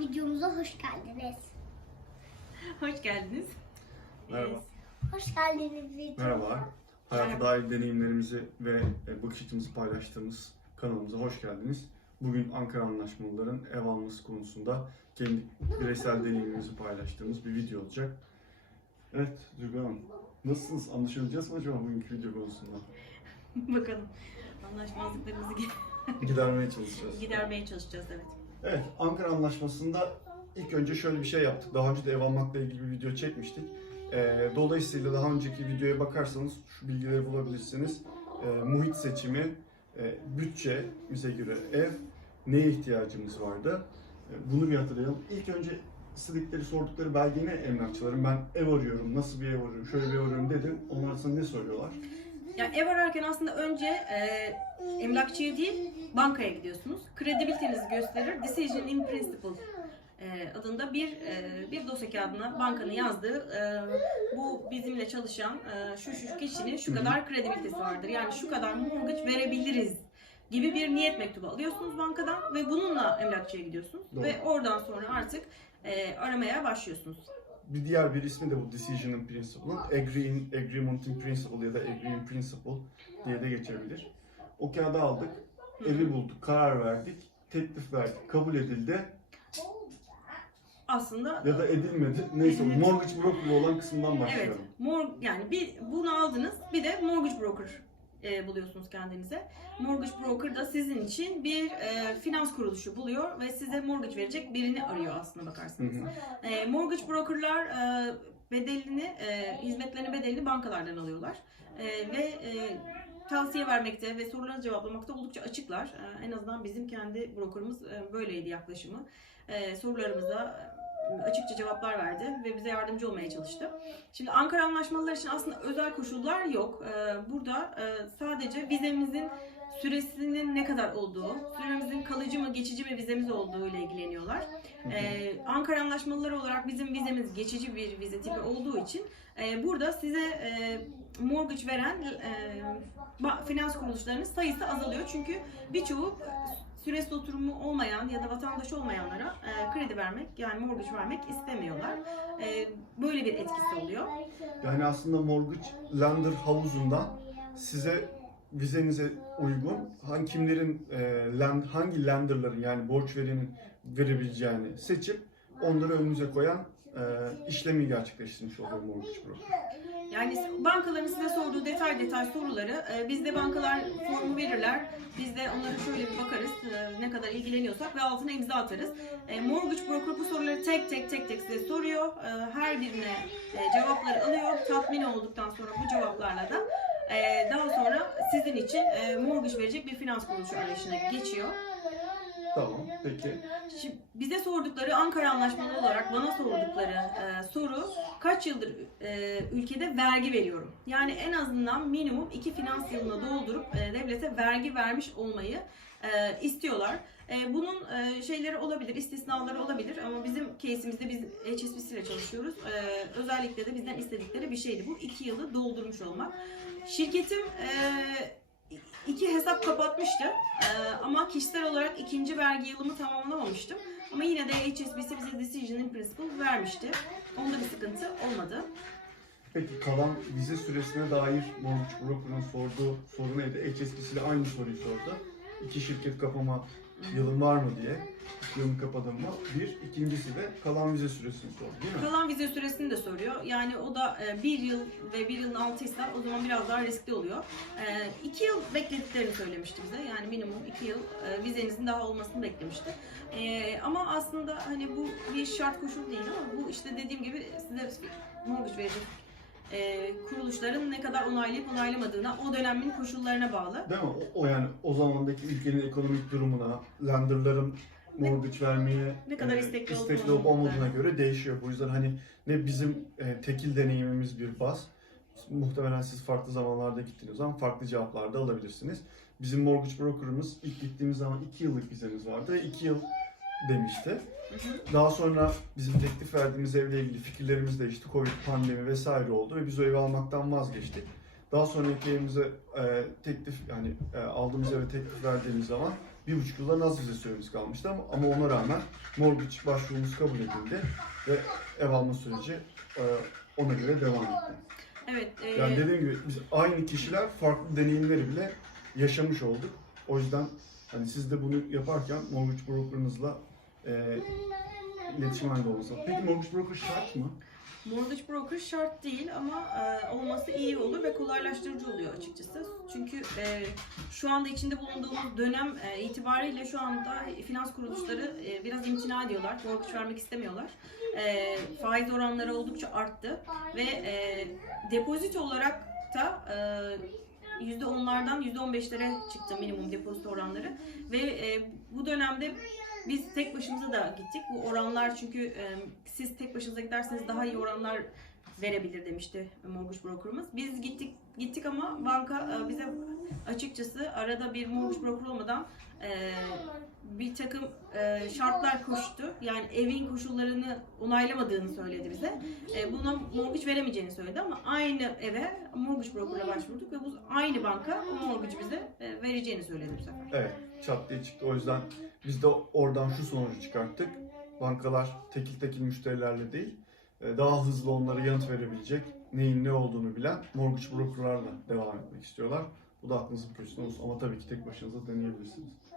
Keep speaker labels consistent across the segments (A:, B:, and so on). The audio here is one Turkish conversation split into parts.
A: videomuza hoş geldiniz.
B: Hoş geldiniz.
C: Merhaba.
A: Hoş geldiniz videomuza.
C: Merhabalar. Hayata
B: Merhaba.
C: dair deneyimlerimizi ve e, bakış açımızı paylaştığımız kanalımıza hoş geldiniz. Bugün Ankara Anlaşmalıların ev alması konusunda kendi bireysel deneyimimizi paylaştığımız bir video olacak. Evet Duygu Hanım, nasılsınız? Anlaşabileceğiz mi acaba bugünkü video konusunda?
B: Bakalım. Anlaşmazlıklarımızı gi-
C: Gidermeye çalışacağız.
B: gidermeye çalışacağız evet.
C: Evet, Ankara Anlaşması'nda ilk önce şöyle bir şey yaptık. Daha önce de ev almakla ilgili bir video çekmiştik. Ee, dolayısıyla daha önceki videoya bakarsanız şu bilgileri bulabilirsiniz. Ee, muhit seçimi, e, bütçe, bize göre ev, neye ihtiyacımız vardı? Ee, bunu bir hatırlayalım. İlk önce istedikleri, sordukları belge ne emlakçıların? Ben ev arıyorum, nasıl bir ev arıyorum, şöyle bir ev arıyorum dedim. Onlar sana ne soruyorlar?
B: Ya ev ararken aslında önce e, emlakçıya değil bankaya gidiyorsunuz. Kredibilitenizi gösterir. Decision in Principle e, adında bir e, bir dosya kağıdına bankanın yazdığı e, bu bizimle çalışan e, şu şu kişinin şu kadar kredibilitesi vardır. Yani şu kadar mortgage verebiliriz gibi bir niyet mektubu alıyorsunuz bankadan ve bununla emlakçıya gidiyorsunuz
C: Doğru.
B: ve oradan sonra artık e, aramaya başlıyorsunuz.
C: Bir diğer bir ismi de bu Decision in Principle'ın Agree in, Agreement in Principle ya da Agree in Principle diye de geçebilir. O kağıdı aldık, evi bulduk, karar verdik, teklif verdik, kabul edildi
B: Aslında
C: ya da edilmedi. Neyse
B: Evet.
C: mortgage broker olan kısımdan
B: Evet.
C: başlayalım.
B: Mor yani bir bunu aldınız. Bir de mortgage broker e, buluyorsunuz kendinize. Mortgage broker da sizin için bir e, finans kuruluşu buluyor ve size mortgage verecek birini arıyor aslında bakarsanız. E, mortgage brokerlar e, bedelini, e, hizmetlerini bedelini bankalardan alıyorlar. E, ve e, tavsiye vermekte ve soruları cevaplamakta oldukça açıklar. E, en azından bizim kendi brokerımız e, böyleydi yaklaşımı. E, sorularımıza açıkça cevaplar verdi ve bize yardımcı olmaya çalıştı. Şimdi Ankara anlaşmaları için aslında özel koşullar yok. E, burada e, sadece vizemizin süresinin ne kadar olduğu, süremizin kalıcı mı geçici mi vizemiz olduğu ile ilgileniyorlar. Ee, Ankara anlaşmaları olarak bizim vizemiz geçici bir vize tipi olduğu için e, burada size e, mortgage veren e, finans kuruluşlarının sayısı azalıyor. Çünkü birçoğu süresiz oturumu olmayan ya da vatandaş olmayanlara e, kredi vermek yani mortgage vermek istemiyorlar. E, böyle bir etkisi oluyor.
C: Yani aslında mortgage lender havuzundan size vizenize uygun hangi kimlerin e, lend, hangi lenderların yani borç verenin verebileceğini seçip onları önünüze koyan e, işlemi gerçekleştirmiş oluyor mortgage broker.
B: Yani bankaların size sorduğu detay detay soruları e, bizde bankalar formu verirler. Biz de onlara şöyle bir bakarız e, ne kadar ilgileniyorsak ve altına imza atarız. E, mortgage broker bu soruları tek tek tek tek size soruyor. E, her birine e, cevapları alıyor. Tatmin olduktan sonra bu cevaplarla da e, daha sonra sizin için e, mortgage verecek bir finans kuruluşu arayışına geçiyor.
C: Tamam peki.
B: Şimdi bize sordukları Ankara Anlaşmalı olarak bana sordukları e, soru kaç yıldır e, ülkede vergi veriyorum? Yani en azından minimum iki finans yılına doldurup e, devlete vergi vermiş olmayı e, istiyorlar. E, bunun e, şeyleri olabilir, istisnaları olabilir ama bizim case'imizde biz HSBC ile çalışıyoruz. E, özellikle de bizden istedikleri bir şeydi. Bu iki yılı doldurmuş olmak. Şirketim e, iki hesap kapatmıştı Ee, ama kişisel olarak ikinci vergi yılımı tamamlamamıştım. Ama yine de HSBC bize Decision in Principle vermişti. Onda bir sıkıntı olmadı.
C: Peki kalan vize süresine dair mortgage broker'ın sorduğu soru neydi? HSBC ile aynı soruyu sordu. İki şirket kapama yılın var mı diye. İki yılını kapadın mı? Bir. İkincisi de kalan vize süresini sordu değil mi?
B: Kalan vize süresini de soruyor. Yani o da e, bir yıl ve bir yılın altıysa o zaman biraz daha riskli oluyor. E, iki yıl beklediklerini söylemişti bize. Yani minimum iki yıl e, vizenizin daha olmasını beklemişti. E, ama aslında hani bu bir şart koşul değil ama bu işte dediğim gibi size mortgage verecek e, kuruluşların ne kadar onaylayıp onaylamadığına, o dönemin koşullarına bağlı.
C: Değil mi? O, o yani o zamandaki ülkenin ekonomik durumuna, lenderların mortgage vermeye
B: ne kadar istekli olup
C: istekli olup olmadığına göre değişiyor. Bu yüzden hani ne bizim e, tekil deneyimimiz bir baz. Muhtemelen siz farklı zamanlarda gittiğiniz zaman farklı cevaplar da alabilirsiniz. Bizim mortgage broker'ımız ilk gittiğimiz zaman 2 yıllık vizemiz vardı ve 2 yıl demişti. Daha sonra bizim teklif verdiğimiz evle ilgili fikirlerimiz değişti. Covid pandemi vesaire oldu ve biz o evi almaktan vazgeçtik. Daha sonraki evimize e, teklif yani e, aldığımız eve teklif verdiğimiz zaman bir buçuk yıldan az vize süremiz kalmıştı ama, ama ona rağmen mortgage başvurumuz kabul edildi ve ev alma süreci e, ona göre devam etti.
B: Evet. e,
C: Yani dediğim gibi biz aynı kişiler farklı deneyimleri bile yaşamış olduk. O yüzden hani siz de bunu yaparken mortgage broker'ınızla e, iletişim halinde olması. Peki mortgage broker şart mı?
B: Mortgage broker şart değil ama e, olması iyi olur ve kolaylaştırıcı oluyor açıkçası. Çünkü e, şu anda içinde bulunduğumuz dönem e, itibariyle şu anda finans kuruluşları e, biraz imtina ediyorlar. Mortgage vermek istemiyorlar. E, faiz oranları oldukça arttı ve e, depozito olarak da e, %10'lardan %15'lere çıktı minimum depozito oranları ve e, bu dönemde biz tek başımıza da gittik. Bu oranlar çünkü e, siz tek başınıza giderseniz daha iyi oranlar verebilir demişti mortgage broker'ımız. Biz gittik gittik ama banka e, bize açıkçası arada bir mortgage broker olmadan e, bir takım e, şartlar koştu. Yani evin koşullarını onaylamadığını söyledi bize. E, buna mortgage veremeyeceğini söyledi ama aynı eve mortgage broker'a başvurduk ve bu aynı banka o mortgage bize e, vereceğini söyledi bu sefer.
C: Evet, çat diye çıktı. O yüzden biz de oradan şu sonucu çıkarttık. Bankalar tekil tekil müşterilerle değil, e, daha hızlı onlara yanıt verebilecek, neyin ne olduğunu bilen mortgage brokerlarla devam etmek istiyorlar. Bu da aklınızın köşesinde olsun ama tabii ki tek başınıza deneyebilirsiniz.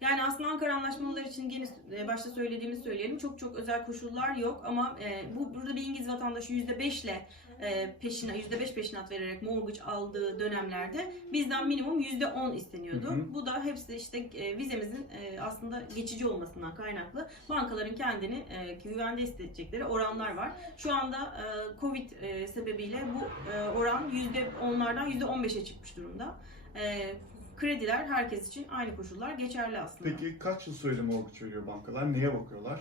B: Yani aslında Ankara anlaşmaları için gene e, başta söylediğimiz söyleyelim. Çok çok özel koşullar yok ama e, bu burada bir İngiliz vatandaşı %5 ile e, peşine %5 peşinat vererek mortgage aldığı dönemlerde bizden minimum %10 isteniyordu.
C: Hı hı.
B: Bu da hepsi işte e, vizemizin e, aslında geçici olmasından kaynaklı. Bankaların kendini e, güvende hissedecekleri oranlar var. Şu anda e, Covid e, sebebiyle bu e, oran %10'lardan %15'e çıkmış durumda. E, krediler herkes için aynı koşullar geçerli aslında.
C: Peki kaç yıl süreli mortgage veriyor bankalar? Neye bakıyorlar?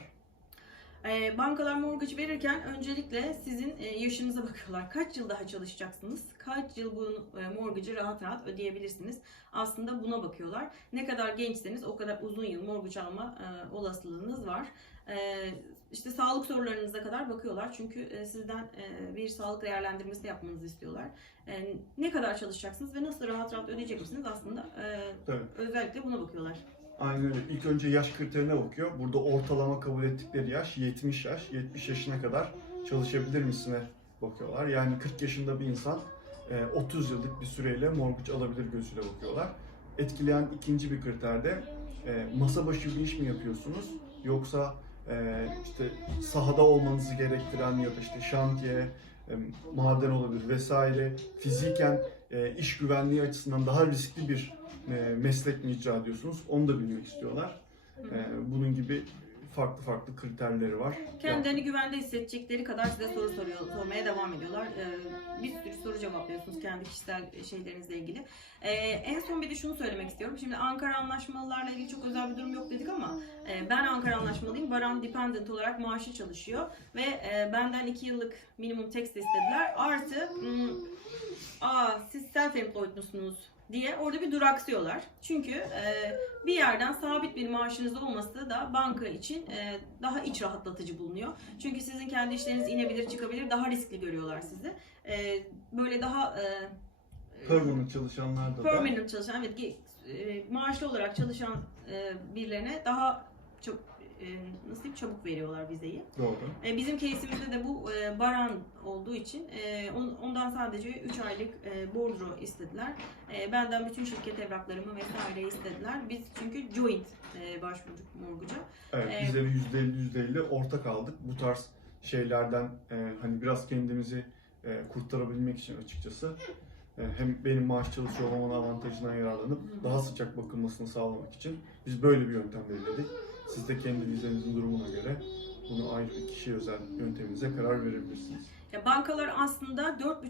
B: Ee, bankalar mortgage verirken öncelikle sizin e, yaşınıza bakıyorlar. Kaç yıl daha çalışacaksınız? Kaç yıl bu e, mortgage'ı rahat rahat ödeyebilirsiniz? Aslında buna bakıyorlar. Ne kadar gençseniz o kadar uzun yıl mortgage alma e, olasılığınız var. İşte sağlık sorularınıza kadar bakıyorlar. Çünkü sizden bir sağlık değerlendirmesi yapmanızı istiyorlar. Ne kadar çalışacaksınız ve nasıl rahat rahat ödeyecek misiniz? Aslında özellikle buna bakıyorlar.
C: Aynen öyle. İlk önce yaş kriterine bakıyor. Burada ortalama kabul ettikleri yaş 70 yaş. 70 yaşına kadar çalışabilir misine bakıyorlar. Yani 40 yaşında bir insan e, 30 yıllık bir süreyle mortgage alabilir gözüyle bakıyorlar. Etkileyen ikinci bir kriter de e, masa başı bir iş mi yapıyorsunuz yoksa e, işte sahada olmanızı gerektiren ya da işte şantiye, e, maden olabilir vesaire fiziken e, iş güvenliği açısından daha riskli bir e, meslek mi icra ediyorsunuz onu da bilmek istiyorlar. E, bunun gibi farklı farklı kriterleri var.
B: Kendilerini güvende hissedecekleri kadar size soru soruyor, sormaya devam ediyorlar. Ee, bir sürü soru cevaplıyorsunuz kendi kişisel şeylerinizle ilgili. Ee, en son bir de şunu söylemek istiyorum. Şimdi Ankara anlaşmalılarla ilgili çok özel bir durum yok dedik ama e, ben Ankara anlaşmalıyım. Baran dependent olarak maaşı çalışıyor ve e, benden 2 yıllık minimum text istediler. Artı hmm, aa siz self-employed musunuz diye orada bir duraksıyorlar. Çünkü e, bir yerden sabit bir maaşınız olması da banka için e, daha iç rahatlatıcı bulunuyor. Çünkü sizin kendi işleriniz inebilir çıkabilir daha riskli görüyorlar sizi. E, böyle daha e,
C: Permanent çalışanlar da
B: permanent çalışan evet ge- e, maaşlı olarak çalışan e, birilerine daha çok e, nasıl diyeyim çabuk veriyorlar vizeyi.
C: doğru.
B: E, Bizim case'imizde de bu e, baran olduğu için e, on- ondan sadece 3 aylık e, bordro istediler. E, Benden bütün şirket evraklarımı vesaire istediler. Biz çünkü joint e, başvurduk mortgage'a.
C: Evet,
B: Evet.
C: bizleri %50 %50 ortak aldık. Bu tarz şeylerden e, hani biraz kendimizi e, kurtarabilmek için açıkçası e, hem benim maaş çalışıyor olmamın avantajından yararlanıp daha sıcak bakılmasını sağlamak için biz böyle bir yöntem belirledik. Siz de kendi vizenizin durumuna göre bunu ayrı bir kişiye özel yönteminize karar verebilirsiniz.
B: Ya bankalar aslında 4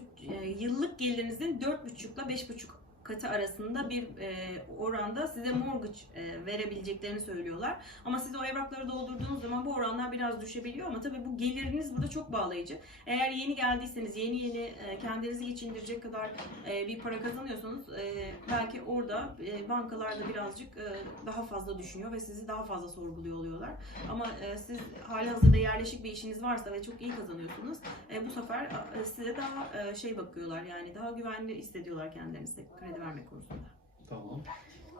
B: yıllık gelirinizin 4,5 ile 5,5 katı arasında bir e, oranda size mortgage e, verebileceklerini söylüyorlar. Ama siz o evrakları doldurduğunuz zaman bu oranlar biraz düşebiliyor ama tabii bu geliriniz burada çok bağlayıcı. Eğer yeni geldiyseniz yeni yeni e, kendinizi geçindirecek kadar e, bir para kazanıyorsanız e, belki orada e, bankalar da birazcık e, daha fazla düşünüyor ve sizi daha fazla sorguluyor oluyorlar. Ama e, siz hali hazırda yerleşik bir işiniz varsa ve çok iyi kazanıyorsunuz e, bu sefer e, size daha e, şey bakıyorlar yani daha güvenli hissediyorlar kendilerini kredi vermek konusunda.
C: Tamam.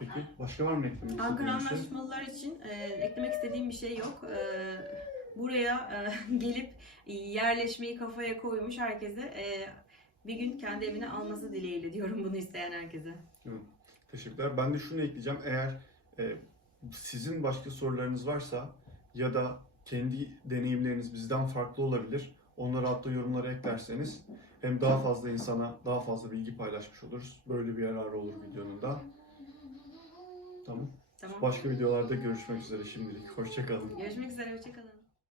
C: Peki başka var mı eklemek
B: Ankara
C: istediğin bir şey?
B: anlaşmalılar için e, eklemek istediğim bir şey yok. E, buraya e, gelip yerleşmeyi kafaya koymuş herkese e, bir gün kendi evine alması dileğiyle diyorum bunu isteyen herkese.
C: Teşekkürler. Ben de şunu ekleyeceğim. Eğer e, sizin başka sorularınız varsa ya da kendi deneyimleriniz bizden farklı olabilir. Onları hatta yorumlara eklerseniz hem daha fazla insana daha fazla bilgi paylaşmış oluruz. Böyle bir yararı olur videonun da. Tamam.
B: Tamam.
C: Başka videolarda görüşmek üzere şimdilik. Hoşçakalın.
B: Görüşmek üzere. Hoşçakalın.